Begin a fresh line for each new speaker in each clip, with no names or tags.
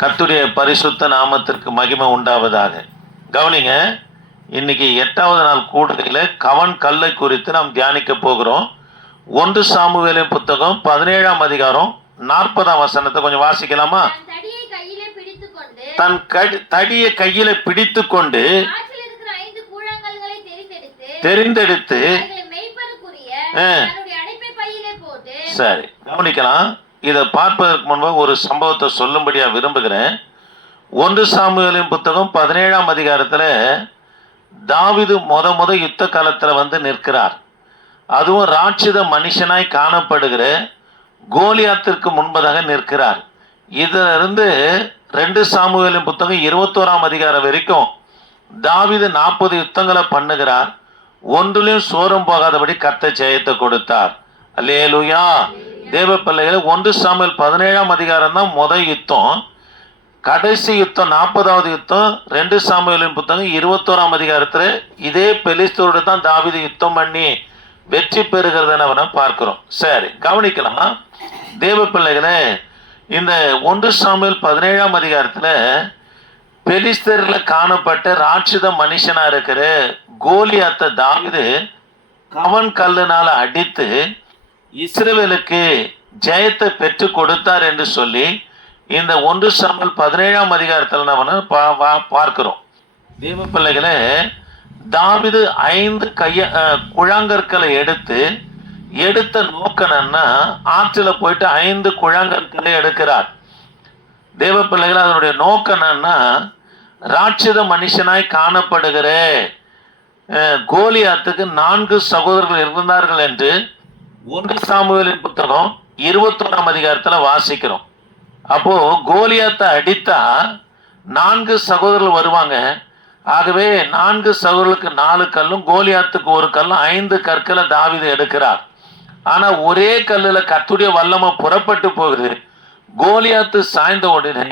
கர்த்தருடைய பரிசுத்த நாமத்திற்கு மகிமை உண்டாவதாக. கவனிங்க இன்னைக்கு எட்டாவது நாள் கூடுகையில் கவன் கல்லை குறித்து நாம் தியானிக்க போகிறோம். ஒன்று சாமுவேலின் புத்தகம் பதினேழாம் அதிகாரம் நாற்பதாம் வசனத்தை கொஞ்சம் வாசிக்கலாமா?
தன் தடியை கையிலே பிடித்துக்கொண்டு
தன் கடி தடியை கையில பிடித்து கொண்டு
தெரிந்தெடுத்து
சரி கவனிக்கலாம். இதை பார்ப்பதற்கு முன்பாக ஒரு சம்பவத்தை சொல்லும்படியாக விரும்புகிறேன். ஒன்று சாமுவேலின் புத்தகம் பதினேழாம் அதிகாரத்தில் தாவிது முத முத யுத்த காலத்தில் வந்து நிற்கிறார். அதுவும் ராட்சித மனுஷனாய் காணப்படுகிற கோலியாத்திற்கு முன்பதாக நிற்கிறார். இதிலிருந்து ரெண்டு சாமுவேலின் புத்தகம் இருபத்தோராம் அதிகாரம் வரைக்கும் தாவிது நாற்பது யுத்தங்களை பண்ணுகிறார். ஒன்றிலையும் சோரம் போகாதபடி கத்த ஜெயத்தை கொடுத்தார். அல்லேலுயா. தேவ பிள்ளைகளை ஒன்று சாமியல் பதினேழாம் அதிகாரம் தான் முத யுத்தம். கடைசி யுத்தம் நாற்பதாவது யுத்தம் ரெண்டு சாமியலின் புத்தகம் இருபத்தோராம் அதிகாரத்தில் இதே பெலிஸ்தோடு தான் தாவித யுத்தம் பண்ணி வெற்றி பெறுகிறத நம்ம பார்க்கிறோம். சரி கவனிக்கலாம். தேவ பிள்ளைகளே இந்த ஒன்று சாமியல் பதினேழாம் அதிகாரத்தில் பெலிஸ்தரில் காணப்பட்ட ராட்சித மனுஷனாக இருக்கிற கோலியாத்த தாவிது கவன் கல்லுனால அடித்து இஸ்ரேலுக்கு ஜெயத்தை பெற்று கொடுத்தார் என்று சொல்லி இந்த ஒன்று சாமல் பதினேழாம் அதிகாரத்தில் நம்ம பா- பா- பார்க்கிறோம். தீப பிள்ளைகளை தாவிது ஐந்து கைய குழாங்கற்களை எடுத்து எடுத்த நோக்கணும்னா ஆற்றில் போயிட்டு ஐந்து குழாங்கற்களை எடுக்கிறார். தேவ பிள்ளைகள் அதனுடைய நோக்கம் என்னன்னா ராட்சித மனுஷனாய் காணப்படுகிற. கோலியாத்துக்கு நான்கு சகோதரர்கள் இருந்தார்கள் என்று ஒன்று சாமுவேலின் புத்தகம் இருபத்தோராம் அதிகாரத்தில் வாசிக்கிறோம். அப்போ கோலியாத்தை அடித்தா நான்கு சகோதரர்கள் வருவாங்க. ஆகவே நான்கு சகோதரர்களுக்கு நாலு கல்லும் கோலியாத்துக்கு ஒரு கல்லும் ஐந்து கற்களை தாவித எடுக்கிறார். ஆனால் ஒரே கல்லில் கத்துடைய வல்லமை புறப்பட்டு போகுது. கோலியாத்து சாய்ந்த உடனே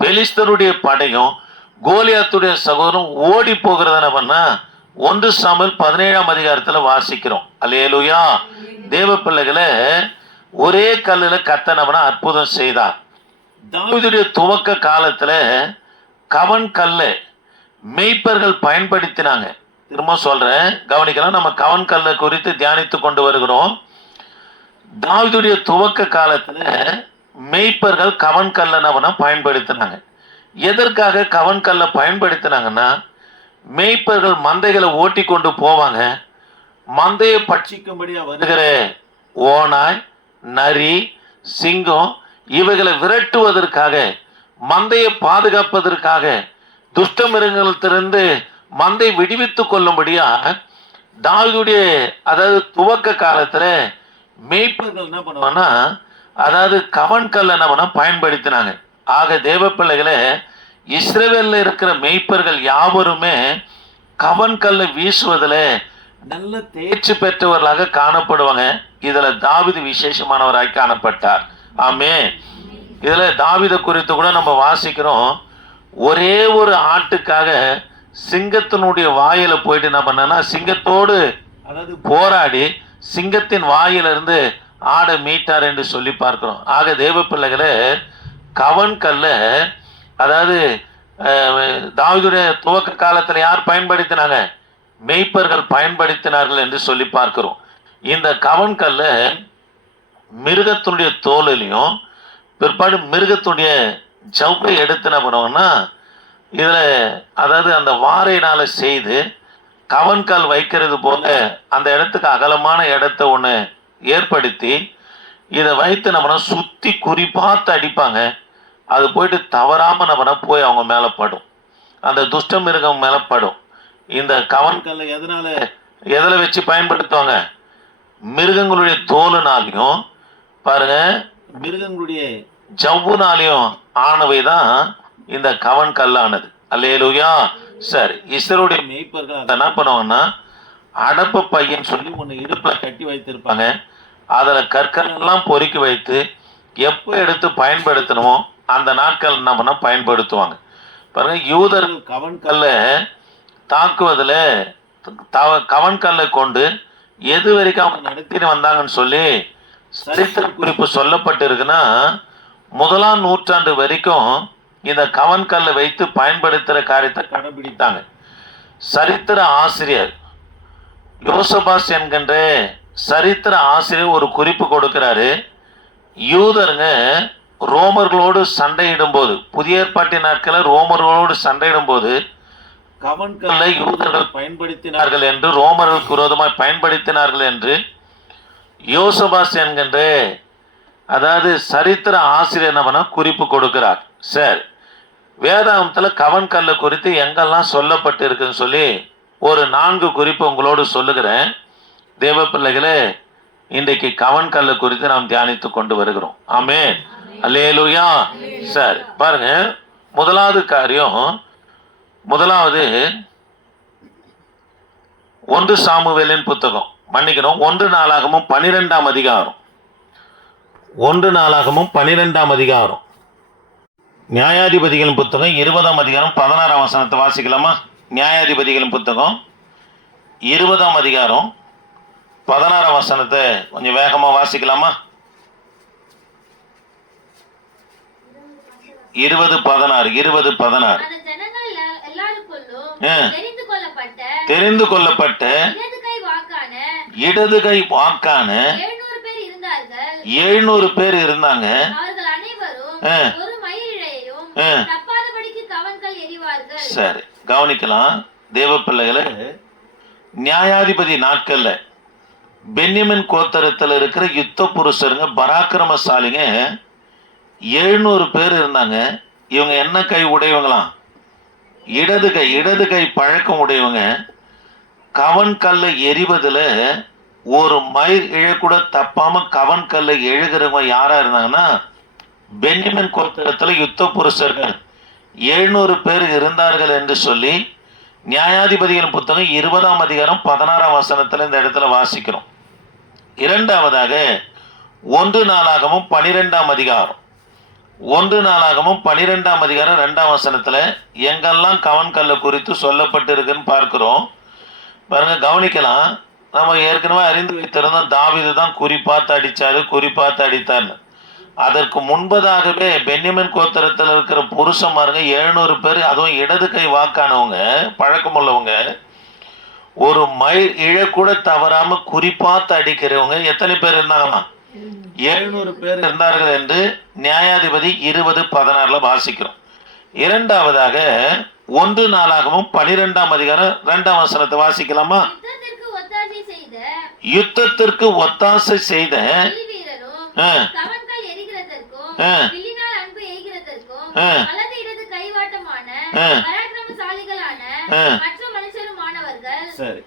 பெலிஸ்தருடைய படையும் கோலியாத்துடைய சகோதரம் ஓடி போகிறத பண்ணால் ஒன்று சாமல் பதினேழாம் அதிகாரத்தில் வாசிக்கிறோம். அல்லேலூயா. தேவ பிள்ளைகளை ஒரே கல்லில் கத்தனவன அற்புதம் செய்தார். தாவிதுடைய துவக்க காலத்தில் கவன் கல்லை மெய்ப்பர்கள் பயன்படுத்தினாங்க. திரும்ப சொல்கிறேன் கவனிக்கலாம் நம்ம கவன் கல்லை குறித்து தியானித்து கொண்டு வருகிறோம். தாவிதுடைய துவக்க காலத்தில் மெய்ப்பர்கள் கவன் கல்லனவனை பயன்படுத்தினாங்க. எதற்காக கவன் கல்லை பயன்படுத்தினாங்கன்னா மெய்ப்பர்கள் மந்தைகளை ஓட்டி கொண்டு போவாங்க. மந்தையை பட்சிக்கும்படியா வருகிற ஓனாய் நரி சிங்கம் இவைகளை விரட்டுவதற்காக மந்தையை பாதுகாப்பதற்காக துஷ்ட மிருகத்திலிருந்து மந்தை விடுவித்து கொள்ளும்படியா தாவீதுடைய அதாவது துவக்க காலத்துல மேய்ப்பர்கள் என்ன பண்ணுவாங்கன்னா அதாவது கவன் கல்லை என்ன பண்ண பயன்படுத்தினாங்க. ஆக தேவ பிள்ளைகளே இஸ்ரேவேலில் இருக்கிற மெய்ப்பர்கள் யாவருமே கவன் கல்லை வீசுவதில் நல்ல தேர்ச்சி பெற்றவர்களாக காணப்படுவாங்க. இதுல தாவிது விசேஷமானவராய் காணப்பட்டார். ஆமே இதுல தாவித குறித்து கூட நம்ம வாசிக்கிறோம். ஒரே ஒரு ஆட்டுக்காக சிங்கத்தினுடைய வாயில போயிட்டு என்ன பண்ணனா சிங்கத்தோடு அதாவது போராடி சிங்கத்தின் வாயிலிருந்து ஆடை மீட்டார் என்று சொல்லி பார்க்கிறோம். ஆக தேவ பிள்ளைகளை கவன் கல்லை அதாவது தாவிதுடைய துவக்க காலத்தில் யார் பயன்படுத்தினாங்க? மெய்ப்பர்கள் பயன்படுத்தினார்கள் என்று சொல்லி பார்க்கிறோம். இந்த கவன்கல்ல மிருகத்தினுடைய தோலிலையும் பிற்பாடு மிருகத்துடைய ஜவுக்கை எடுத்து என்ன இதில் அதாவது அந்த வாரையினால் செய்து கவன்கால் வைக்கிறது போல அந்த இடத்துக்கு அகலமான இடத்த ஒன்று ஏற்படுத்தி இதை வைத்து நம்ம சுற்றி குறிப்பாத்து அடிப்பாங்க. அது போயிட்டு தவறாமல் நம்மளை போய் அவங்க மேலே படும். அந்த துஷ்ட மிருகம் மேலே படும். இந்த கவன்கல்லை எதனால? எதில் வச்சு பயன்படுத்துவாங்க? மிருகங்களுடைய தோலுனாலையும் பாருங்க மிருகங்களுடைய ஜவ்வுனாலையும் ஆனவை தான் இந்த கவன் கல்லானது. அல்லேலூயா. சரி இஸ்ரேலுடைய மேய்ப்பர்கள் அதை என்ன பண்ணுவாங்கன்னா அடப்பு பையன் சொல்லி ஒன்று இடுப்பில் கட்டி வைத்திருப்பாங்க. அதில் கற்கள் எல்லாம் பொறுக்கி வைத்து எப்போ எடுத்து பயன்படுத்தணுமோ அந்த நாட்கள் என்ன பண்ண பயன்படுத்துவாங்க. பாருங்க யூதர்கள் கவன் கல்லை தாக்குவதில் தவ- கவன் கல்லை கொண்டு எது வரைக்கும் அவங்க நடத்திட்டு வந்தாங்கன்னு சொல்லி சரித்திர குறிப்பு சொல்லப்பட்டிருக்குன்னா முதலாம் நூற்றாண்டு வரைக்கும் இந்த கவன்கல்லை வைத்து பயன்படுத்துகிற காரியத்தை கடைபிடித்தாங்க. சரித்திர ஆசிரியர் யோசபாஸ் என்கின்ற சரித்திர ஆசிரியர் ஒரு குறிப்பு கொடுக்கிறாரு. யூதருங்க ரோமர்களோடு சண்டையிடும் போது புதிய ஏற்பாட்டின் நாட்களில் ரோமர்களோடு சண்டையிடும் போது கவன்கல்லை யூதர்கள் பயன்படுத்தினார்கள் என்று ரோமர்களுக்கு விரோதமாய் பயன்படுத்தினார்கள் என்று யோசபாஸ் என்கின்ற அதாவது சரித்திர ஆசிரியர் என்ன குறிப்பு கொடுக்கிறார். சார் வேதாந்தத்தில் கவன் கல்லை குறித்து எங்கெல்லாம் சொல்லப்பட்டு இருக்குன்னு சொல்லி ஒரு நான்கு குறிப்பு உங்களோடு சொல்லுகிறேன். தேவ பிள்ளைகளே இன்றைக்கு கவன் கல்லை குறித்து நாம் தியானித்து கொண்டு வருகிறோம். ஆமே அல்லேலுயா. சரி பாருங்க. முதலாவது காரியம் முதலாவது ஒன்று சாமுவேலின் புத்தகம். மன்னிக்கணும் ஒன்று நாளாகமும் பன்னிரெண்டாம் அதிகாரம். ஒன்று நாளாகமும் பன்னிரெண்டாம் அதிகாரம். நியாயாதிபதிகளின் புத்தகம் இருபதாம் அதிகாரம் பதினாறாம் வசனத்தை வாசிக்கலாமா? நியாயாதிபதிகளின் புத்தகம் இருபதாம் அதிகாரம் பதினாறாம் வசனத்தை கொஞ்சம் வேகமாக வாசிக்கலாமா? இருபது பதினாறு இருபது பதினாறு.
தெரிந்து கொள்ளப்பட்ட இடது கை வாக்கான எழுநூறு பேர்
இருந்தாங்க. சரி கவனிக்கலாம். தேவ பிள்ளைகளை நியாயாதிபதி நாட்கள்ல பென்யமின் கோத்தரத்தில் இருக்கிற யுத்த புருஷருங்க பராக்கிரமசாலிங்க எழுநூறு பேர் இருந்தாங்க. இவங்க என்ன கை உடையவங்களாம்? இடது கை இடது கை பழக்கம் உடையவங்க. கவன் கல்லை எரிவதில் ஒரு மயிர் இழக்கூட தப்பாம கவன் கல்லை எழுகிறவங்க யாரா இருந்தாங்கன்னா பெஞ்சமின் கோத்திரத்தில் யுத்த புருஷர்கள். எழுநூறு பேர் இருந்தார்கள் என்று சொல்லி நியாயாதிபதிகளின் புத்தகம் இருபதாம் அதிகாரம் பதினாறாம் வசனத்தில் இந்த இடத்துல வாசிக்கிறோம். இரண்டாவதாக ஒன்று நாளாகவும் பனிரெண்டாம் அதிகாரம். ஒன்று நாளாகவும் பனிரெண்டாம் அதிகாரம் ரெண்டாம் வசனத்தில் எங்கெல்லாம் கவன் கல்லை குறித்து சொல்லப்பட்டு பார்க்குறோம். பார்க்கிறோம் பாருங்க கவனிக்கலாம். நம்ம ஏற்கனவே அறிந்து வைத்திருந்தோம் தாவிது தான் குறிப்பாத்து குறி குறிப்பாத்து அடித்தார்னு. அதற்கு முன்பதாகவே பென்னிமன் கோத்திரத்தில் இருக்கிற புருஷன்மாருங்க எழுநூறு பேர் அதுவும் இடது கை வாக்கானவங்க பழக்கம் உள்ளவங்க ஒரு மயில் இழக்கூட தவறாமல் குறிப்பாத்து அடிக்கிறவங்க எத்தனை பேர் இருந்தாங்கம்மா? எழுநூறு பேர் இருந்தார்கள் என்று நியாயாதிபதி இருபது பதினாறுல வாசிக்கிறோம். இரண்டாவதாக ஒன்று நாளாகவும் பனிரெண்டாம் அதிகாரம் இரண்டாம் வசனத்தை வாசிக்கலாமா?
யுத்தத்திற்கு ஒத்தாசை செய்த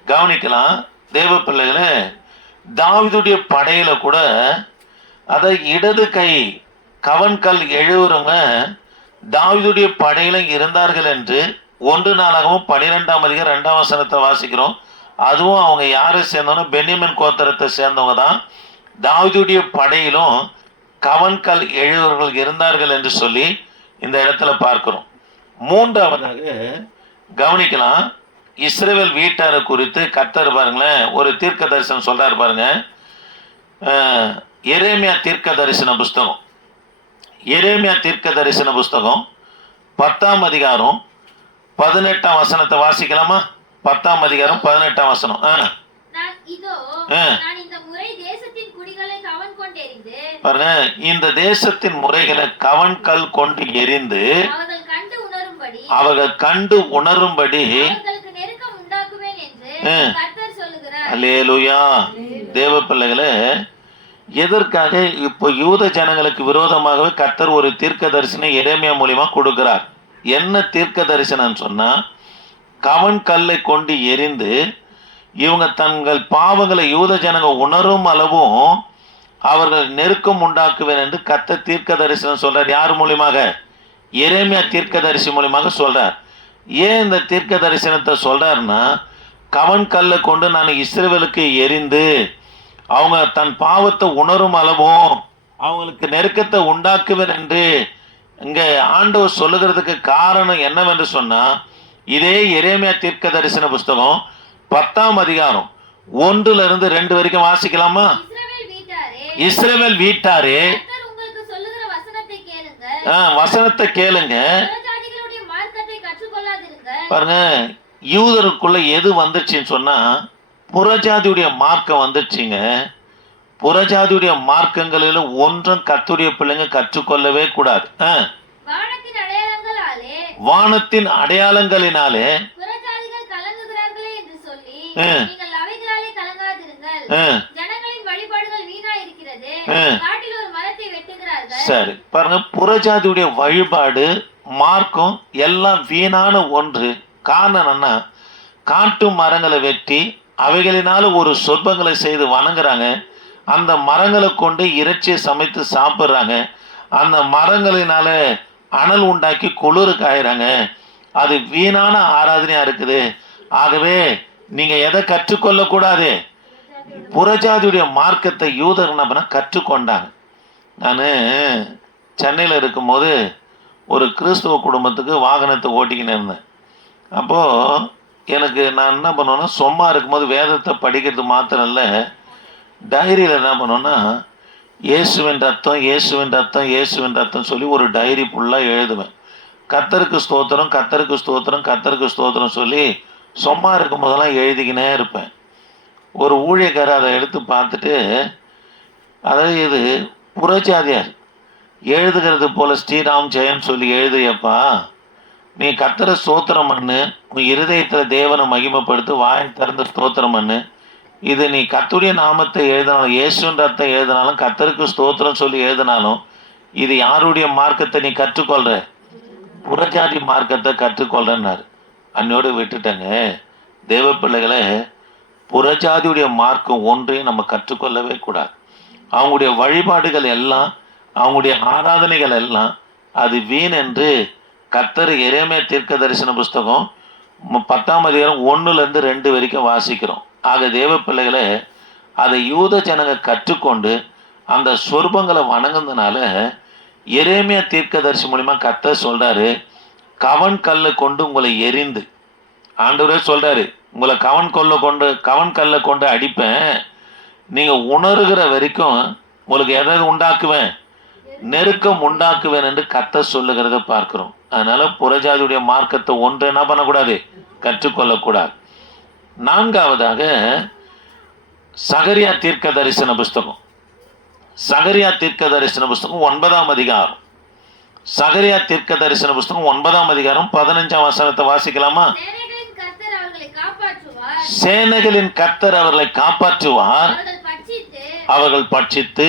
கவனிக்கலாம் தேவ பிள்ளைகளே தாவிதுடைய படையில கூட அதை இடது கை கவன்கல் எழுவுறவங்க தாவிதுடைய படையில இருந்தார்கள் என்று ஒன்று நாளாகவும் பனிரெண்டாம் அதிகம் ரெண்டாம் வசனத்தை வாசிக்கிறோம். அதுவும் அவங்க யாரை சேர்ந்தவங்க பென்யமின் கோத்திரத்தை சேர்ந்தவங்க தான். தாவிதுடைய படையிலும் கவன்கல் எழுவர்கள் இருந்தார்கள் என்று சொல்லி இந்த இடத்துல பார்க்கிறோம். மூன்றாவதாக கவனிக்கலாம். இஸ்ரேல் வீட்டாரை குறித்து கர்த்தர் பாருங்களேன் ஒரு தீர்க்க தரிசனம் சொல்றாரு பாருங்க. எரேமியா தீர்க்க தரிசன புஸ்தகம். எரேமியா தீர்க்க தரிசன புஸ்தகம் பத்தாம் அதிகாரம் பதினெட்டாம் வசனத்தை வாசிக்கலாமா? பத்தாம் அதிகாரம் பதினெட்டாம் வசனம். ஆ. பாருங்க இந்த தேசத்தின் முறைகளை கவன்கல் கொண்டு எரிந்து
அவர்கள் கண்டு உணரும்படி
அல்லேலூயா. தேவ பிள்ளைகளே எதற்காக இப்போ யூத ஜனங்களுக்கு விரோதமாகவே கர்த்தர் ஒரு தீர்க்க தரிசனம் எரேமியா மூலியமா கொடுக்கிறார்? என்ன தீர்க்க தரிசனம் சொன்னா கவன் கல்லை கொண்டு எரிந்து இவங்க தங்கள் பாவங்களை யூத ஜனங்க உணரும் அளவும் அவர்கள் நெருக்கம் உண்டாக்குவேன் என்று கத்த தீர்க்க தரிசனம் சொல்றார். யார் மூலியமாக? எரேமியா தீர்க்க தரிசி மூலியமாக சொல்றார். ஏன் இந்த தீர்க்க தரிசனத்தை சொல்றாருன்னா கவன் கல்லை கொண்டு நான் இஸ்ரேவேலுக்கு எரிந்து அவங்க தன் பாவத்தை உணரும் அளவும் அவங்களுக்கு நெருக்கத்தை உண்டாக்குவேன் என்று இங்க ஆண்டவர் சொல்லுகிறதுக்கு காரணம் என்னவென்று சொன்னா இதே எரேமியா தீர்க்க தரிசன புஸ்தகம் பத்தாம் அதிகாரம் ஒன்றுல இருந்து ரெண்டு வரைக்கும் வாசிக்கலாமா?
இஸ்ரவேல் வீட்டாரே
இஸ்ரேல் வீட்டாரே
கர்த்தர் உங்களுக்கு சொல்லுகிற வசனத்தை
ஆ, வசனத்தை கேளுங்க. பாருங்க யூதருக்குள்ள எது வந்துச்சுன்னு சொன்னா புறஜாதியுடைய மார்க்கம் வந்துச்சுங்க புறஜாதியுடைய மார்க்கங்களில் ஒன்றும் கத்துடைய பிள்ளைங்க கற்றுக்கொள்ளவே கூடாது.
வானத்தின்
அடையாளங்களினாலே ஆ.
ஜனங்களின் வழிபாடுகள் வீணா இருக்கிறது
ஆ.
காட்டில் ஒரு மரத்தை வெட்டுகிறார்கள்
சரி பாருங்க புறஜாதியுடைய வழிபாடு மார்க்கம் எல்லாம் வீணான ஒன்று. காரணம் காட்டு மரங்களை வெட்டி அவைகளினால ஒரு சொற்பங்களை செய்து வணங்குறாங்க. அந்த மரங்களை கொண்டு இறைச்சியை சமைத்து சாப்பிட்றாங்க. அந்த மரங்களினால அனல் உண்டாக்கி குளிர் காயிறாங்க. அது வீணான ஆராதனையாக இருக்குது. ஆகவே நீங்கள் எதை கற்றுக்கொள்ளக்கூடாது? புறஜாதியுடைய மார்க்கத்தை யூதர் என்ன பண்ண கற்றுக்கொண்டாங்க. நான் சென்னையில் இருக்கும்போது ஒரு கிறிஸ்துவ குடும்பத்துக்கு வாகனத்தை ஓட்டிக்கின்னு இருந்தேன். அப்போது எனக்கு நான் என்ன பண்ணுவேன்னா சும்மா இருக்கும்போது வேதத்தை படிக்கிறது மாத்திரம் இல்லை டைரியில் என்ன பண்ணுவேன்னா இயேசுவின் ரத்தம் இயேசுவின் ரத்தம் இயேசுவின் ரத்தம் சொல்லி ஒரு டைரி ஃபுல்லாக எழுதுவேன். கத்தருக்கு ஸ்தோத்திரம் கத்தருக்கு ஸ்தோத்திரம் கத்தருக்கு ஸ்தோத்திரம் சொல்லி சும்மா இருக்கும் போதெல்லாம் எழுதிக்கினே இருப்பேன். ஒரு ஊழியக்காரர் அதை எடுத்து பார்த்துட்டு அதாவது இது புறஜாதியார் எழுதுகிறது போல ஸ்ரீராம் ஜெயம் சொல்லி எழுதியப்பா நீ கத்தர ஸ்தோத்திரம் பண்ணு. உன் இருதயத்தில் தேவனை மகிமைப்படுத்தி வாயை திறந்து ஸ்தோத்திரம் பண்ணு. இது நீ கத்துடைய நாமத்தை எழுதினாலும் இயேசுன்றத்தை ரத்தம் எழுதினாலும் கத்தருக்கு ஸ்தோத்திரம் சொல்லி எழுதினாலும் இது யாருடைய மார்க்கத்தை நீ கற்றுக்கொள்ற? புறஜாதி மார்க்கத்தை கற்றுக்கொள்றன்னாரு. அன்னோடு விட்டுட்டேங்க. தேவ பிள்ளைகளை புறஜாதியுடைய மார்க்கம் ஒன்றையும் நம்ம கற்றுக்கொள்ளவே கூடாது. அவங்களுடைய வழிபாடுகள் எல்லாம் அவங்களுடைய ஆராதனைகள் எல்லாம் அது வீண் என்று கத்தர் எரேமே தீர்க்க தரிசன புஸ்தகம் பத்தாம் அதிகாரம் ஒன்றுலேருந்து ரெண்டு வரைக்கும் வாசிக்கிறோம். ஆக தேவ பிள்ளைகளை அதை யூத ஜனங்க கற்றுக்கொண்டு அந்த சொர்பங்களை வணங்குனதுனால எரேமியா தீர்க்கதரிசி மூலிமா கத்தர் சொல்கிறாரு கவன் கல்லை கொண்டு உங்களை எரிந்து ஆண்டவரே சொல்கிறாரு உங்களை கவன் கொல்ல கொண்டு கவன் கல்லை கொண்டு அடிப்பேன். நீங்க உணர்கிற வரைக்கும் உங்களுக்கு எதாவது உண்டாக்குவேன்? நெருக்கம் உண்டாக்குவேன் என்று கத்த சொல்லுகிறத பார்க்கிறோம். அதனால புறஜாதியுடைய மார்க்கத்தை ஒன்று என்ன பண்ணக்கூடாது? கற்றுக்கொள்ளக்கூடாது. நான்காவதாக சகரியா தீர்க்க தரிசன புஸ்தகம். சகரியா தீர்க்க தரிசன புஸ்தகம் ஒன்பதாம் அதிகாரம். சகரியா தீர்க்க தரிசன புஸ்தகம் ஒன்பதாம் அதிகாரம் பதினஞ்சாம் வசனத்தை வாசிக்கலாமா?
சேனைகளின் கர்த்தர் அவர்களை காப்பாற்றுவார்.
அவர்களை
பட்சித்து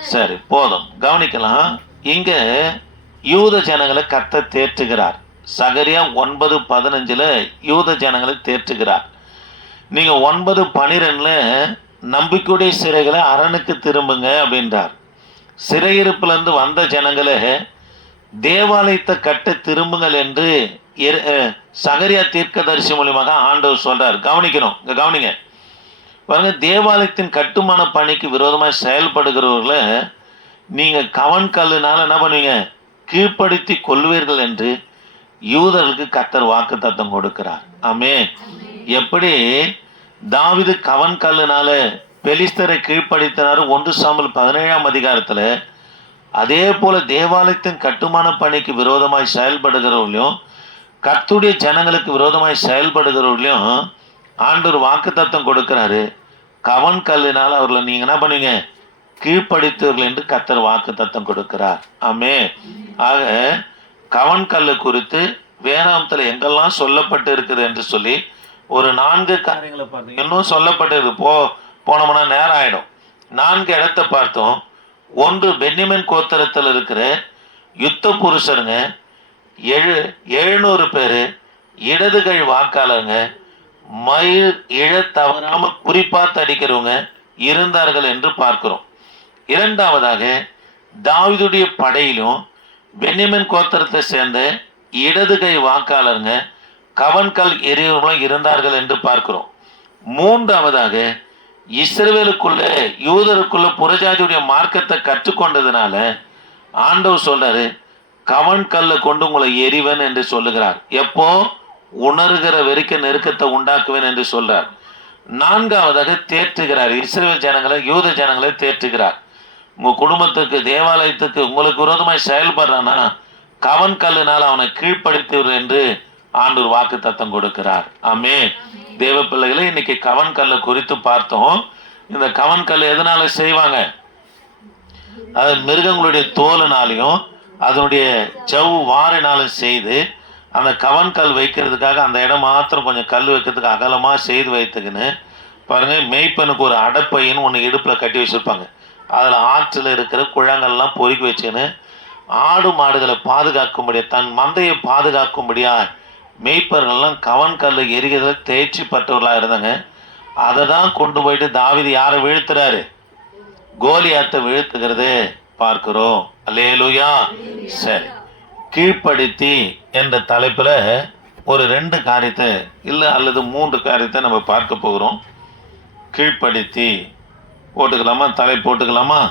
சரி போதும். கவனிக்கலாம். இங்க யூத ஜனங்களை கத்த தேற்றுகிறார். சகரியா ஒன்பது பதினஞ்சுல யூத ஜனங்களை தேற்றுகிறார். நீங்க ஒன்பது பனிரெண்டுல நம்பிக்கையுடைய சிறைகளை அரணுக்கு திரும்புங்க அப்படின்றார். சிறையிருப்புல இருந்து வந்த ஜனங்களை தேவாலயத்தை கட்ட திரும்புங்கள் என்று சகரியா தீர்க்கதரிசி மூலியமாக ஆண்டவர் சொல்றார். கவனிக்கணும். இங்க கவனிங்க. பாருங்க தேவாலயத்தின் கட்டுமான பணிக்கு விரோதமாக செயல்படுகிறவர்களை நீங்கள் கவன் கல்லுனால என்ன பண்ணுவீங்க? கீழ்ப்படுத்தி கொள்வீர்கள் என்று யூதர்களுக்கு கத்தர் வாக்கு தத்தம் கொடுக்கிறார். ஆமே எப்படி? தாவிது கவன் கல்லுனால பெலிஸ்தரை கீழ்ப்படுத்தினார். ஒன்று சாம்பல் பதினேழாம் அதிகாரத்தில் அதே போல தேவாலயத்தின் கட்டுமான பணிக்கு விரோதமாய் செயல்படுகிறவர்களையும் கத்துடைய ஜனங்களுக்கு விரோதமாய் செயல்படுகிறவர்களையும் ஆண்டவர் வாக்குத்தத்தம் கொடுக்கிறாரு. கவன் கல்லினால் அவர்களை நீங்க என்ன பண்ணுவீங்க? கீழ்ப்படுத்துவர்கள் என்று கத்தர் வாக்குத்தத்தம் கொடுக்கிறார். ஆமே ஆக கவன் கல்லு குறித்து வேதாந்தத்தில் எங்கெல்லாம் சொல்லப்பட்டு இருக்குது என்று சொல்லி ஒரு நான்கு காரியங்களை பார்த்தோம் இன்னும் சொல்லப்பட்டது போ போனோம்னா நேரம் ஆயிடும். நான்கு இடத்த பார்த்தோம். ஒன்று பென்னிமன் கோத்திரத்தில் இருக்கிற யுத்த புருஷருங்க. எழு எழுநூறு பேர் இடதுகை வாக்காளருங்க. மயிர் இழ தவறாம குறிப்பாத்து அடிக்கிறவங்க இருந்தார்கள் என்று பார்க்கிறோம். இரண்டாவதாக தாவிதுடைய படையிலும் பென்னிமன் கோத்திரத்தை சேர்ந்த இடதுகை வாக்காளருங்க கவன்கல் எரியவர்களும் இருந்தார்கள் என்று பார்க்கிறோம். மூன்றாவதாக இஸ்ரேலுக்குள்ள யூதருக்குள்ள புறஜாதியுடைய மார்க்கத்தை கற்றுக்கொண்டதுனால ஆண்டவர் சொல்றாரு கவன் கல்லை கொண்டு உங்களை எரிவன் என்று சொல்லுகிறார். எப்போ? உணர்கிற வரைக்கும் நெருக்கத்தை உண்டாக்குவேன் என்று சொல்றார். நான்காவதாக தேற்றுகிறார். இஸ்ரேல் ஜனங்களை யூத ஜனங்களை தேற்றுகிறார். உங்க குடும்பத்துக்கு தேவாலயத்துக்கு உங்களுக்கு விரோதமாய் செயல்படுறானா கவன் கல்லுனால் அவனை கீழ்ப்படுத்துவர் என்று ஆண்டூர் வாக்கு தத்தம் கொடுக்கிறார். ஆமே தேவ பிள்ளைகளை இன்னைக்கு கவன் கல்லை குறித்து பார்த்தோம். இந்த கவன் கல் எதனால செய்வாங்க? அது மிருகங்களுடைய தோலினாலையும் அதனுடைய ஜவ் வாரினாலும் செய்து அந்த கவன் கல் வைக்கிறதுக்காக அந்த இடம் மாத்திரம் கொஞ்சம் கல் வைக்கிறதுக்கு அகலமாக செய்து வைத்துக்கின்னு பாருங்க மேய்ப்பனுக்கு ஒரு அடப்பைன்னு ஒன்று இடுப்பில் கட்டி வச்சுருப்பாங்க. அதில் ஆற்றில் இருக்கிற குழங்கள்லாம் பொறுக்கி வச்சுக்கின்னு ஆடு மாடுகளை பாதுகாக்கும்படியா தன் மந்தையை பாதுகாக்கும்படியா மெய்ப்பர்கள்லாம் கவன் கல் எரிகிறதுல தேர்ச்சி பெற்றவர்களாக இருந்தாங்க. அதை தான் கொண்டு போயிட்டு தாவிதி யாரை வீழ்த்துறாரு? கோலியாத்தை வீழ்த்துகிறது பார்க்கிறோம். அல்லேலுயா. சரி. கீழ்ப்படுத்தி என்ற தலைப்பில் ஒரு ரெண்டு காரியத்தை இல்லை அல்லது மூன்று காரியத்தை நம்ம பார்க்க போகிறோம். கீழ்ப்படுத்தி. போட்டுக்கலாமா? தலை போட்டுக்கலாமா?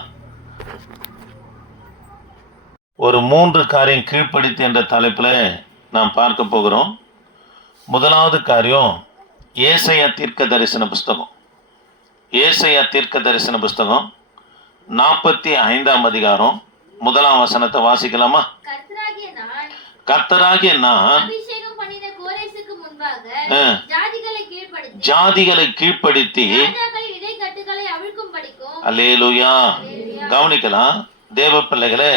ஒரு மூன்று காரியம் கீழ்ப்படுத்தி என்ற தலைப்பில் நாம் பார்க்க போகிறோம். முதலாவது காரியம் ஏசையா தீர்க்க தரிசன புஸ்தகம். ஏசையா தீர்க்க தரிசன புஸ்தகம் நாற்பத்தி ஐந்தாம் அதிகாரம் முதலாம் வசனத்தை வாசிக்கலாமா?
கர்த்தராகிய நான். ஜாதிகளை கீழ்ப்படுத்தி
அல்லேலூயா. கவனிக்கலாம் தேவ பிள்ளைகளே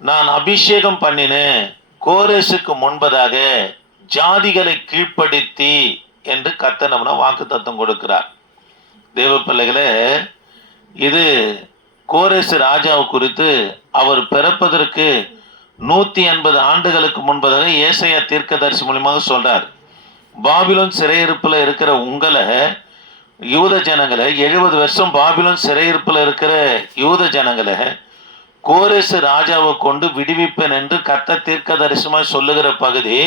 நான் அபிஷேகம் பண்ணினேன் கோரேசுக்கு முன்பதாக ஜாதிகளை கீழ்ப்படுத்தி என்று கத்தனம்னா வாக்கு தத்துவம் கொடுக்கிறார். தேவ பிள்ளைகளே இது கோரேசு ராஜாவு குறித்து அவர் பிறப்பதற்கு நூத்தி எண்பது ஆண்டுகளுக்கு முன்பதாக ஏசையா தீர்க்கதரிசி மூலியமாக சொல்றார் பாபிலோன் சிறையிருப்புல இருக்கிற உங்களை யூத ஜனங்களை எழுபது வருஷம் பாபிலோன் சிறையிருப்புல இருக்கிற யூத ஜனங்களை கோரேசு ராஜாவை கொண்டு விடுவிப்பேன் என்று கத்த தீர்க்க தரிசனமாய் சொல்லுகிற பகுதி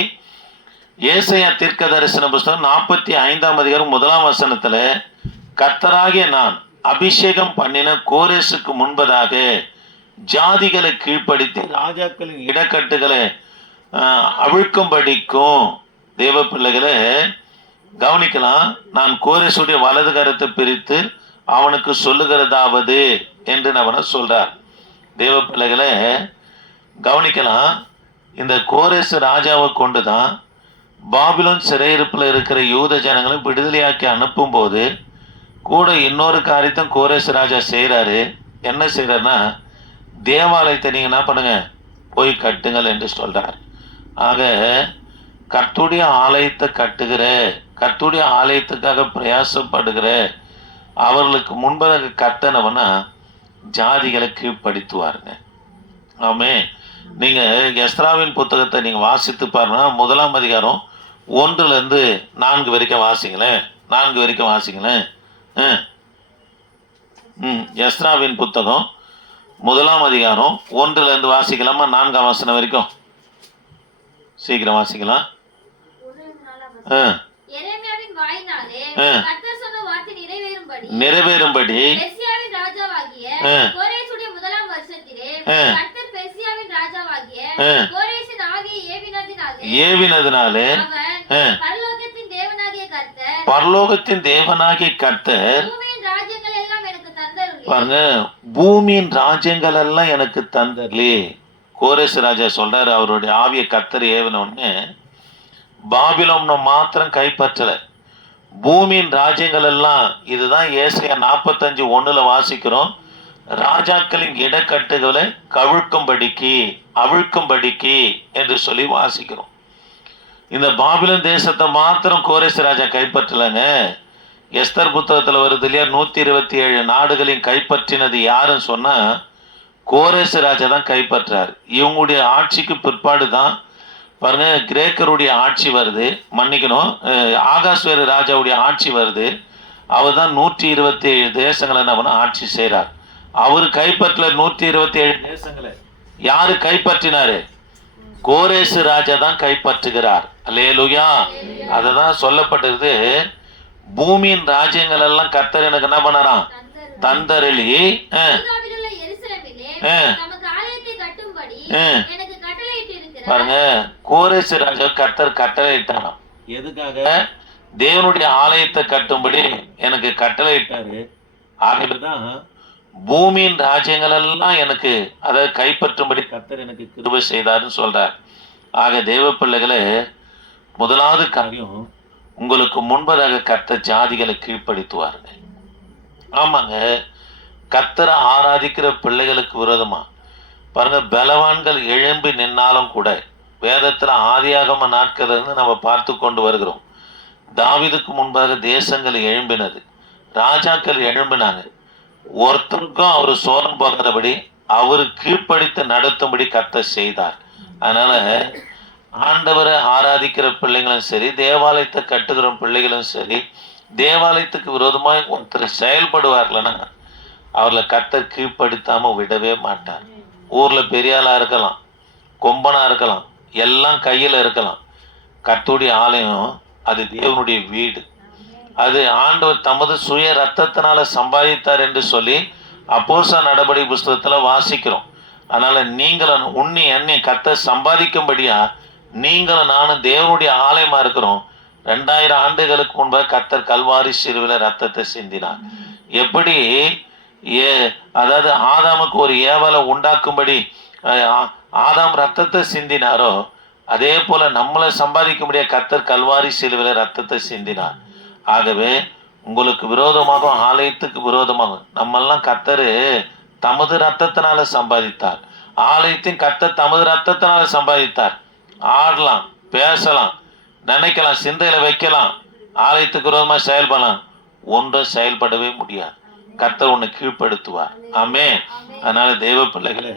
ஏசையா தீர்க்க தரிசன புஸ்தகம் நாற்பத்தி ஐந்தாம் அதிகாரம் முதலாம் வசனத்துல கத்தராகிய நான் அபிஷேகம் பண்ணின கோரேசுக்கு முன்பதாக ஜாதிகளை கீழ்ப்படுத்தி ராஜாக்களின் இடக்கட்டுகளை ஆஹ், அவிழ்க்கும்படிக்கும் தேவ பிள்ளைகளை கவனிக்கலாம். நான் கோரேசுடைய வலது கரத்தை பிரித்து அவனுக்கு சொல்லுகிறதாவது என்று அவனை சொல்றார். தேவ பிள்ளைகளை கவனிக்கலாம். இந்த கோரேசு ராஜாவை கொண்டு தான் பாபிலோன் சிறையிருப்பில் இருக்கிற யூத ஜனங்களை விடுதலையாக்கி அனுப்பும்போது கூட இன்னொரு காரியத்தையும் கோரேசு ராஜா செய்கிறாரு என்ன செய்கிறாருன்னா தேவாலயத்தை நீங்கள் என்ன பண்ணுங்க? போய் கட்டுங்கள் என்று சொல்கிறார் ஆக கர்த்துடைய ஆலயத்தை கட்டுகிற கர்த்துடைய ஆலயத்துக்காக பிரயாசப்படுகிற அவர்களுக்கு முன்பதாக கத்தனவனா ஜாதிகளை கீழ்ப்படுத்துவாருங்க. ஆமே நீங்கள் எஸ்ராவின் புத்தகத்தை நீங்கள் வாசித்து பாருங்கன்னா முதலாம் அதிகாரம் ஒன்றுலேருந்து நான்கு வரைக்கும் வாசிங்களேன். நான்கு வரைக்கும் வாசிங்களேன். ம் எஸ்ராவின் புத்தகம் முதலாம் அதிகாரம் ஒன்றுல இருந்து வாசிக்கலாமா? நான்காம் வசனம் வரைக்கும். சீக்கிரம் வாசிக்கலாம்.
நிறைவேறும்படி ஏவினதினாலே. பரலோகத்தின் தேவனாகிய கர்த்தர்
பரலோகத்தின் தேவனாகிய கர்த்தர்
பூமியின் ராஜ்யங்கள் எல்லாம் எனக்கு தந்தருளி
பாருங்க பூமியின் ராஜ்யங்கள் எல்லாம் எனக்கு தந்தர்லே. கோரேஸ் ராஜா சொல்றாரு அவருடைய ஆவிய கத்தர் ஏவின உடனே மாத்திரம் கைப்பற்றல. பூமியின் ராஜ்யங்கள் எல்லாம் இதுதான் ஏசையா நாற்பத்தஞ்சு ஒன்றில் வாசிக்கிறோம். ராஜாக்களின் இடக்கட்டுகளை கவிழ்க்கும்படிக்கு அவிழ்க்கும்படிக்கு என்று சொல்லி வாசிக்கிறோம். இந்த பாபிலன் தேசத்தை மாத்திரம் கோரேஸ் ராஜா கைப்பற்றலைங்க. எஸ்தர் புத்தகத்தில் வருது இல்லையா? நூற்றி இருபத்தி ஏழு நாடுகளையும் கைப்பற்றினது யாருன்னு சொன்னால் கோரேசு ராஜா தான் கைப்பற்றார். இவங்களுடைய ஆட்சிக்கு பிற்பாடு தான் பாருங்க கிரேக்கருடைய ஆட்சி வருது. மன்னிக்கணும் ஆகாஸ்வேரு ராஜாவுடைய ஆட்சி வருது. அவர் தான் நூற்றி இருபத்தி ஏழு தேசங்களை என்ன பண்ண ஆட்சி செய்கிறார் அவர் கைப்பற்றல நூற்றி இருபத்தி ஏழு தேசங்களை. யாரு கைப்பற்றினாரு? கோரேசு ராஜா தான் கைப்பற்றுகிறார். அல்லேலூயா. அதுதான் சொல்லப்பட்டிருது பூமியின் ராஜ்யங்கள் எல்லாம் கர்த்தர் எனக்கு என்ன பண்ணறான்?
தந்தருளி.
பாருங்க கோரேசு ராஜா கர்த்தர் கட்டளையிட்டாராம். எதுக்காக? தேவனுடைய ஆலயத்தை கட்டும்படி எனக்கு கட்டளையிட்டாரு. ஆகவேதான் பூமியின் ராஜ்யங்கள் எல்லாம் எனக்கு அதை கைப்பற்றும்படி கர்த்தர் எனக்கு கிருபை செய்தார்னு சொல்றார். ஆக தேவ பிள்ளைகளே முதலாவது காரியம் உங்களுக்கு முன்பதாக கர்த்தர் ஜாதிகளை கீழ்ப்படுத்துவாருங்க. ஆமாங்க. கத்தரை ஆராதிக்கிற பிள்ளைகளுக்கு விரோதமா? பாருங்க பலவான்கள் எழும்பி நின்னாலும் கூட வேதத்துல ஆதியாகம நாட்கள் இருந்து நம்ம பார்த்து கொண்டு வருகிறோம். தாவிதுக்கு முன்பாக தேசங்கள் எழும்பினது. ராஜாக்கள் எழும்பினாங்க. ஒருத்தருக்கும் அவர் சோரம் போகிறபடி அவர் கீழ்ப்படுத்தி நடத்தும்படி கத்த செய்தார். அதனால ஆண்டவரை ஆராதிக்கிற பிள்ளைங்களும் சரி தேவாலயத்தை கட்டுகிற பிள்ளைகளும் சரி தேவாலயத்துக்கு விரோதமாக ஒருத்தர் செயல்படுவார்லன்னா அவர்களை கத்தர் கீழ்ப்படுத்தாமல் விடவே மாட்டார். ஊர்ல பெரியாளாக இருக்கலாம் கொம்பனா இருக்கலாம் எல்லாம் கையில இருக்கலாம். கத்துடைய ஆலயம் அது தேவனுடைய வீடு. அது ஆண்டவர் தமது சுய ரத்தத்தினால சம்பாதித்தார் என்று சொல்லி அப்போசா நடபடி புஸ்தகத்துல வாசிக்கிறோம். அதனால நீங்களும் உன்னி என்னை கத்த சம்பாதிக்கும்படியா நீங்களும் நானும் தேவனுடைய ஆலயமா இருக்கிறோம். ரெண்டாயிரம் ஆண்டுகளுக்கு முன்பாக கத்தர் கல்வாரி சிறுவில ரத்தத்தை சிந்தினார். எப்படி? ஏ அதாவது ஆதாமுக்கு ஒரு ஏவலை உண்டாக்கும்படி ஆதாம் ரத்தத்தை சிந்தினாரோ அதே போல நம்மளை சம்பாதிக்க முடிய கத்தர் கல்வாரி சிலுவில ரத்தத்தை சிந்தினார். ஆகவே உங்களுக்கு விரோதமாகவும் ஆலயத்துக்கு விரோதமாகவும் நம்மெல்லாம் கத்தரு தமது ரத்தத்தினால சம்பாதித்தார். ஆலயத்தின் கத்தர் தமது ரத்தத்தினால சம்பாதித்தார். ஆடலாம் பேசலாம் நினைக்கலாம் சிந்தையில வைக்கலாம் ஆலயத்துக்கு விரோதமா செயல்படலாம் ஒன்றும் செயல்படவே முடியாது. கர்த்தர் உன்னை கீழ்ப்படுத்துவார். ஆமே அதனால தெய்வ பிள்ளைகளே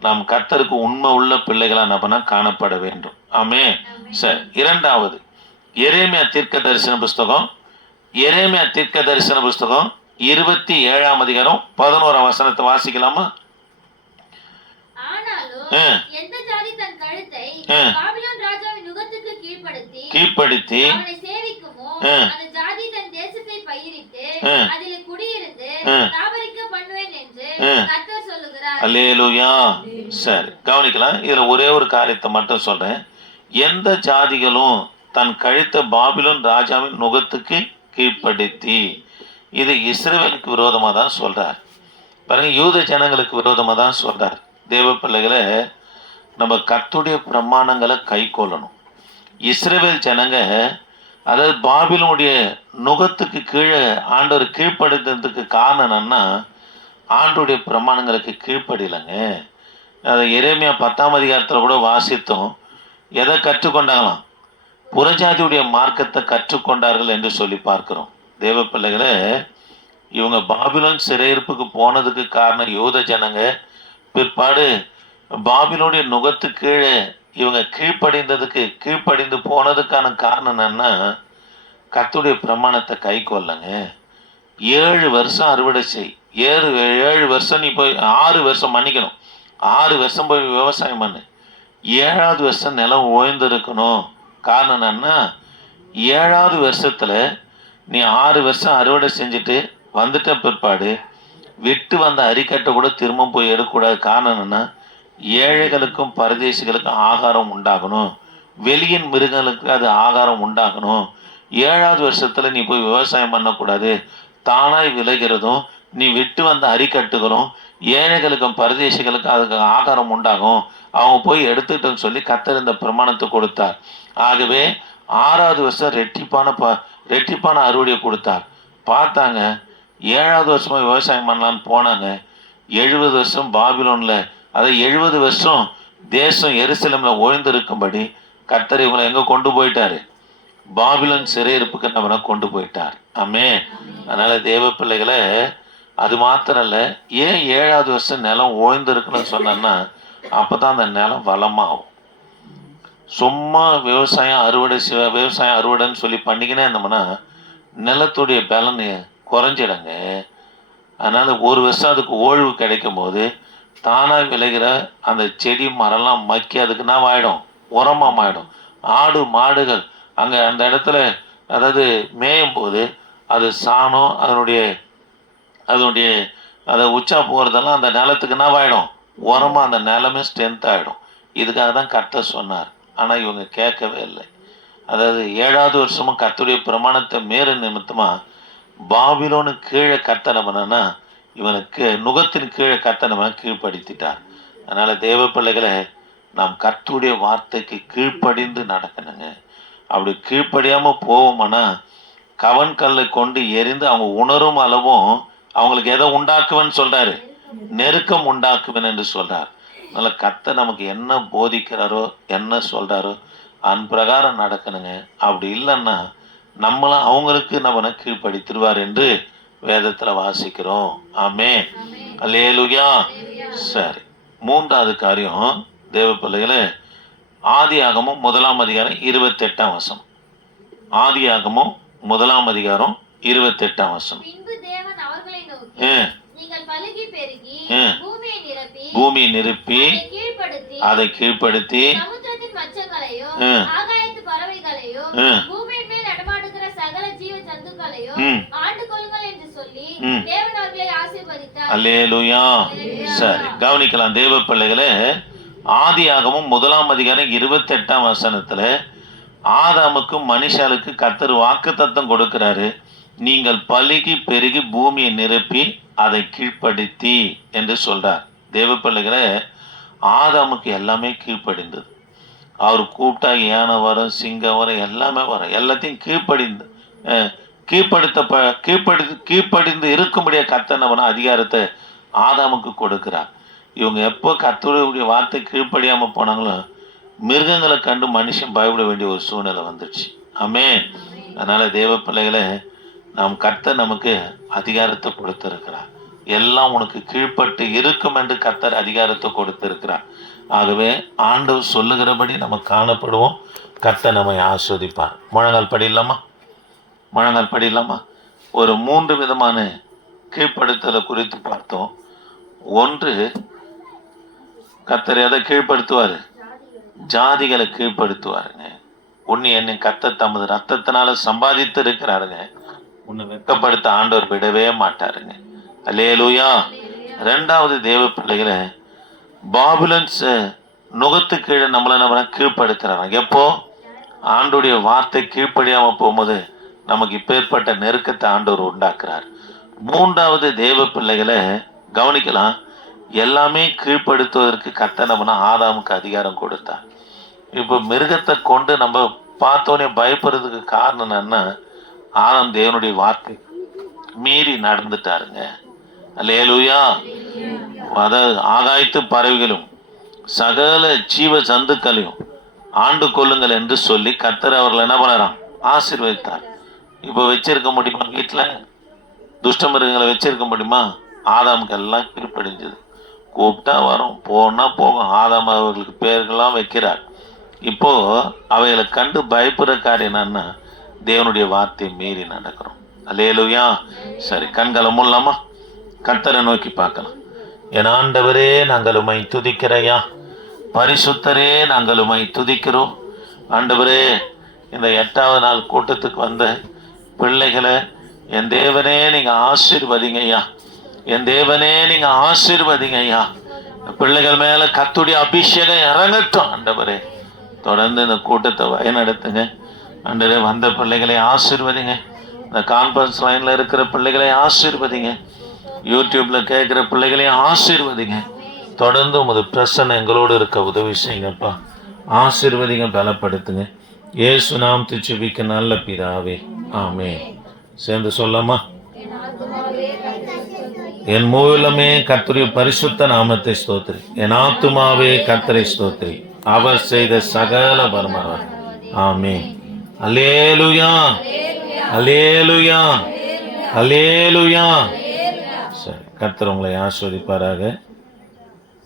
நாம் கர்த்தருக்கு உண்மை உள்ள பிள்ளைகளா நம்ம காணப்பட வேண்டும். ஆமே சரி இரண்டாவது. எரேமியா தீர்க்க தரிசன புஸ்தகம். எரேமியா தீர்க்க தரிசன புஸ்தகம் இருபத்தி ஏழாம் அதிகாரம் பதினோராம் வசனத்தை வாசிக்கலாமா?
கீழ்ப்படுத்தி
கீழ்ப்படுத்தி
அவனை சேவிக்குமோ?
ஆ.
அந்த ஜாதி தன் தேசத்தை பயிரிட்டு
ஆ.
அதிலே குடியிருந்து
ஆ.
தாவரிக்க பண்ணுவேன் என்று
ஆ.
கர்த்தர் சொல்லுகிறார்.
அல்லேலூயா. சரி கவனிக்கலாம். இதுல ஒரே ஒரு காரியத்தை மட்டும் சொல்றேன். எந்த ஜாதிகளும் தன் கழுத்தை பாபிலோன் ராஜாவின் நுகத்துக்கு கீழ்ப்படுத்தி இது இஸ்ரவேலுக்கு விரோதமா தான் சொல்றார். பாருங்க யூத ஜனங்களுக்கு விரோதமா தான் சொல்றார். தேவ பிள்ளைகளை நம்ம கர்த்துடைய பிரமாணங்களை கை கொள்ளணும் இஸ்ரேவேல் ஜனங்க அதாவது பாபிலோனுடைய நுகத்துக்கு கீழே ஆண்டவர் கீழ்ப்படுத்துறதுக்கு காரணம் என்னன்னா ஆண்டுடைய பிரமாணங்களுக்கு கீழ்ப்படியலைங்க. அதை எரேமியா பத்தாம் அதிகாரத்தில் கூட வாசித்தோம். எதை கற்றுக்கொண்டாங்களாம்? புறஜாதியுடைய மார்க்கத்தை கற்றுக்கொண்டார்கள் என்று சொல்லி பார்க்கிறோம். தேவ பிள்ளைகளை இவங்க பாபிலோன் சிறையிருப்புக்கு போனதுக்கு காரணம் யூத ஜனங்க. பிற்பாடு பாபிலோடைய நுகத்து கீழே இவங்க கீழ்ப்படிந்ததுக்கு கீழ்ப்படிந்து போனதுக்கான காரணம் என்னன்னா கத்துடைய பிரமாணத்தை கை கொள்ளங்க. ஏழு வருஷம் அறுவடை செய். ஏழு ஏழு வருஷம் நீ போய் ஆறு வருஷம் மன்னிக்கணும். ஆறு வருஷம் போய் விவசாயம் பண்ணு. ஏழாவது வருஷம் நிலம் ஓய்ந்திருக்கணும். காரணம் என்னன்னா ஏழாவது வருஷத்தில் நீ ஆறு வருஷம் அறுவடை செஞ்சுட்டு வந்துட்ட பிற்பாடு விட்டு வந்த அரிக்கட்டை கூட திரும்ப போய் எடுக்கக்கூடாது. காரணம் என்னன்னா ஏழைகளுக்கும் பரதேசிகளுக்கும் ஆகாரம் உண்டாகணும். வெளியின் மிருகங்களுக்கு அது ஆகாரம் உண்டாகணும். ஏழாவது வருஷத்தில் நீ போய் விவசாயம் பண்ணக்கூடாது. தானாய் விளைகிறதும் நீ விட்டு வந்த அரிக்கட்டுகளும் ஏழைகளுக்கும் பரதேசிகளுக்கும் அதுக்கு ஆகாரம் உண்டாகும். அவங்க போய் எடுத்துக்கிட்டோன்னு சொல்லி கத்தர் இந்த பிரமாணத்தை கொடுத்தார். ஆகவே ஆறாவது வருஷம் ரெட்டிப்பான ப ரெட்டிப்பான அறுவடையை கொடுத்தார். பார்த்தாங்க ஏழாவது வருஷமாக விவசாயம் பண்ணலான்னு போனாங்க. எழுபது வருஷம் பாபிலோனில் அதை எழுபது வருஷம் தேசம் எருசலமில் ஓய்ந்திருக்கும்படி கர்த்தர் இவங்களை எங்க கொண்டு போயிட்டாரு? பாபிலன் சிறையிருப்புக்கு நம்மளை கொண்டு போயிட்டார். ஆமே அதனால தேவ பிள்ளைகளை அது மாத்திரம் இல்ல ஏன் ஏழாவது வருஷம் நிலம் ஓய்ந்திருக்குன்னு சொன்னேன்னா அப்பதான் அந்த நிலம் வளமாகும். சும்மா விவசாயம் அறுவடை செ- விவசாயம் அறுவடைன்னு சொல்லி பண்ணிக்கினே இருந்தோம்னா நிலத்துடைய பலன் குறைஞ்சிடுங்க. அதனால ஒரு வருஷம் அதுக்கு ஓய்வு கிடைக்கும் போது தானாக விளைகிற அந்த செடி மரம்லாம் மக்கி அதுக்கு ஆகிடும் உரமாக உரமா ஆடு மாடுகள். அங்கே அந்த இடத்துல அதாவது மேயும் போது அது சாணம் அதனுடைய அதனுடைய அதை உச்சா போகிறதெல்லாம் அந்த நிலத்துக்கு ஆகிடும் உரமாக அந்த நிலமே ஸ்ட்ரென்த் ஆகிடும் இதுக்காக தான் கர்த்தர் சொன்னார். ஆனால் இவங்க கேட்கவே இல்லை. அதாவது ஏழாவது வருஷமும் கர்த்தருடைய பிரமாணத்தை மீற நிமித்தமாக பாபிலோனு கீழே கர்த்தனை பண்ணனா இவனுக்கு நுகத்தின் கீழே கத்தை நம்ம கீழ்ப்படுத்திட்டார். அதனால் தேவ பிள்ளைகளை நாம் கத்துடைய வார்த்தைக்கு கீழ்ப்படிந்து நடக்கணுங்க. அப்படி கீழ்ப்படியாமல் போவோம்னா கவன் கல்லை கொண்டு எரிந்து அவங்க உணரும் அளவும் அவங்களுக்கு எதை உண்டாக்குவேன்னு சொல்கிறாரு நெருக்கம் உண்டாக்குவேன் என்று சொல்கிறார் அதனால் கத்தை நமக்கு என்ன போதிக்கிறாரோ என்ன சொல்கிறாரோ அன் பிரகாரம் நடக்கணுங்க. அப்படி இல்லைன்னா நம்மளும் அவங்களுக்கு நம்மளை கீழ்ப்படுத்திடுவார் என்று வேதத்துல வாசிக்கிறோம். ஆமே அல்லேலுயா. சரி. மூன்றாவது காரியம் தேவ பிள்ளைகளே ஆதியாகமும் முதலாம் அதிகாரம் இருபத்தெட்டாம் வசம் ஆதியாகமும் முதலாம் அதிகாரம் இருபத்தெட்டாம் வசம்.
பூமியை நிரப்பி அதை கீழ்ப்படுத்தி. ஆகாயத்து பறவைகளையும். பூமியின் மேல் நடமாடுகிற சகல ஜீவ ஜந்துக்களையும்
ம். அல்லேலுயா. சரி கவனிக்கலாம் தேவ பிள்ளைகளே. ஆதியாகமும் முதலாம் அதிகாரம் இருபத்தெட்டாம் வசனத்துல ஆதாமுக்கு மனுஷாளுக்கு கத்தர் வாக்கு தத்தம் கொடுக்கிறாரு. நீங்கள் பலுகி பெருகி பூமியை நிரப்பி அதை கீழ்ப்படுத்தி என்று சொல்றார். தேவ பிள்ளைகளே ஆதாமுக்கு எல்லாமே கீழ்ப்படிந்தது. அவர் கூப்பிட்டா யானை வரும் சிங்கம் வரும் எல்லாமே வரும். எல்லாத்தையும் கீழ்ப்படிந்து அஹ், கீழ்ப்படுத்த கீழ்ப்படுத்து கீழ்ப்படிந்து இருக்கும்படியா கத்தனவன அதிகாரத்தை ஆதாமுக்கு கொடுக்கிறார். இவங்க எப்போ கத்தருடைய வார்த்தை கீழ்ப்படியாமல் போனாங்களோ மிருகங்களை கண்டு மனுஷன் பயப்பட வேண்டிய ஒரு சூழ்நிலை வந்துடுச்சு. ஆமே அதனால் தேவ பிள்ளைகளை நாம் கர்த்தர் நமக்கு அதிகாரத்தை கொடுத்திருக்கிறார். எல்லாம் உனக்கு கீழ்ப்பட்டு இருக்கும் என்று கர்த்தர் அதிகாரத்தை கொடுத்திருக்கிறார். ஆகவே ஆண்டவர் சொல்லுகிறபடி நம்ம காணப்படுவோம். கர்த்தர் நம்மை ஆஸ்வதிப்பார். முழங்கால் படியில்லாமா முழங்கால் படியில்லாமா ஒரு மூன்று விதமான கீழ்ப்படுத்தலை குறித்து பார்த்தோம். ஒன்று கத்தர் எதை கீழ்ப்படுத்துவார்? ஜாதிகளை கீழ்ப்படுத்துவாருங்க. உன்னை என்னை கத்த தமது ரத்தத்தினால சம்பாதித்து இருக்கிறாருங்க. உன்னை வெக்கப்படுத்த ஆண்டவர் விடவே மாட்டாருங்க. அல்லேலூயா. ரெண்டாவது தேவ பிள்ளைகளை பாபுலன்ஸ் நுகத்து கீழே நம்மளை நம்ம கீழ்ப்படுத்துறாங்க எப்போ? ஆண்டுடைய வார்த்தை கீழ்ப்படியாமல் போகும்போது நமக்கு இப்பேற்பட்ட நெருக்கத்தை ஆண்டவர் உண்டாக்குறார். மூன்றாவது தேவ பிள்ளைகளை கவனிக்கலாம். எல்லாமே கீழ்ப்படுத்துவதற்கு கத்த நம்மனா ஆதாமுக்கு அதிகாரம் கொடுத்தார். இப்போ மிருகத்தை கொண்டு நம்ம பார்த்தோன்னே பயப்படுறதுக்கு காரணம் என்னன்னா ஆனந்த் தேவனுடைய வார்த்தை மீறி நடந்துட்டாருங்க. லேலுயா அதாவது ஆகாய்த்து பறவைகளும் சகல ஜீவ சந்துக்களையும் ஆண்டு கொள்ளுங்கள் என்று சொல்லி கத்தர் அவர்களை என்ன பண்ணறான் ஆசீர்வதித்தார். இப்போ வச்சிருக்க முடியுமா வீட்டில் துஷ்ட மிருகங்களை வச்சிருக்க முடியுமா? ஆதாமுக்கு எல்லாம் கூப்பிட்டா வரும் போனால் போகும். ஆதாம் அவர்களுக்கு பேர்கள்லாம் வைக்கிறார். இப்போது அவைகளை கண்டு பயப்படுற காரியம் என்னன்னா தேவனுடைய வார்த்தையை மீறி நடக்கிறோம். அல்லேலூயா. சரி கண்களை மூலமா கர்த்தரை நோக்கி பார்க்கலாம். என் ஆண்டவரே நாங்கள் உமை துதிக்கிறையா. பரிசுத்தரே நாங்கள் உமை துதிக்கிறோம். ஆண்டவரே இந்த எட்டாவது நாள் கூட்டத்துக்கு வந்த பிள்ளைகளை என் தேவனே நீங்கள் ஆசீர்வதிங்க ஐயா என் தேவனே நீங்கள் ஆசீர்வதிங்க ஐயா பிள்ளைகள் மேலே கத்துடைய அபிஷேகம் இறங்கட்டும் ஆண்டவரே. தொடர்ந்து இந்த கூட்டத்தை வயநடத்துங்க ஆண்டவரே வந்த பிள்ளைகளை ஆசீர்வதிங்க. இந்த கான்ஃபரன்ஸ் லைனில் இருக்கிற பிள்ளைகளை ஆசீர்வதிங்க. யூடியூப்பில் கேட்குற பிள்ளைகளையும் ஆசீர்வதிங்க. தொடர்ந்து உமது பிரசன்னம் எங்களோடு இருக்க உதவி செய்யுங்கப்பா. ஆசீர்வதிங்க பலப்படுத்துங்க. இயேசு நாம் திச்சுவிக்க நல்ல பிதாவே. ஆமே சேர்ந்து சொல்லாமா என் மூலமே கத்திரி பரிசுத்த நாமத்தை ஸ்தோத்திரி. என் ஆத்துமாவே கத்தரை ஸ்தோத்திரி. அவர் செய்த சகல பரமவர் ஆமே அலேலுயா அலேலுயா அலேலுயா சரி கர்த்தர் உங்களை ஆஸ்வதிப்பாராக